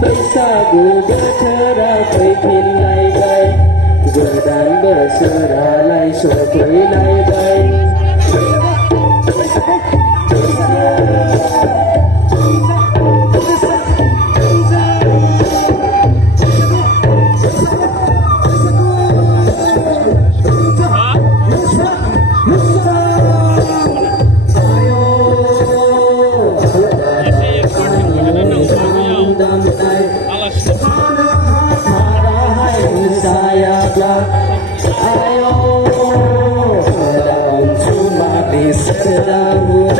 बैसागु बोथोरा फैफिनलायबाय गोदान बोसोरालाय सफैलायबाय Ayo, dalam cuma di sedaru.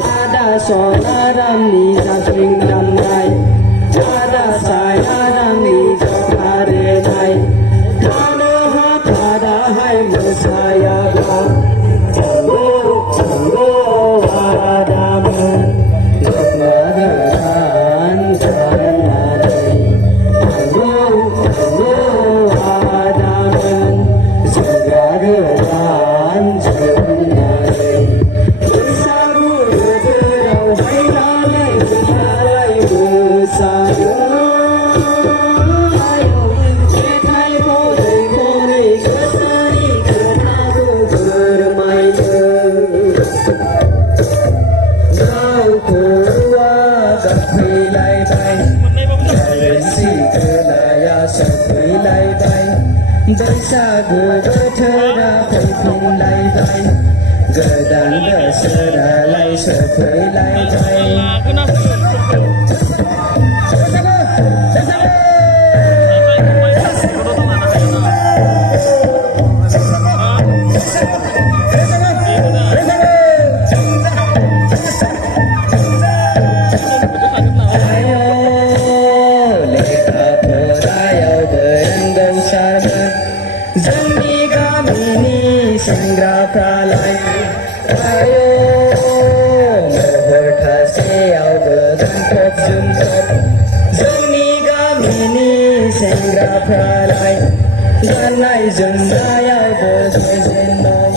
Ada sonaram di samping damai, ada sayang di jokare. Karena ada hai bersayaplah, tunggu ada men. बैसागु बोथोरा फैफिनलायबाय गोदान बोसोरालाय सफैलायबाय जोंनि गामिनि सेंग्राफ्रालाय आयो महर थासेयावबो गानफब जोमफब जोंनि गामिनि सेंग्राफ्रालाय गाननाय जोमनायावबो जेन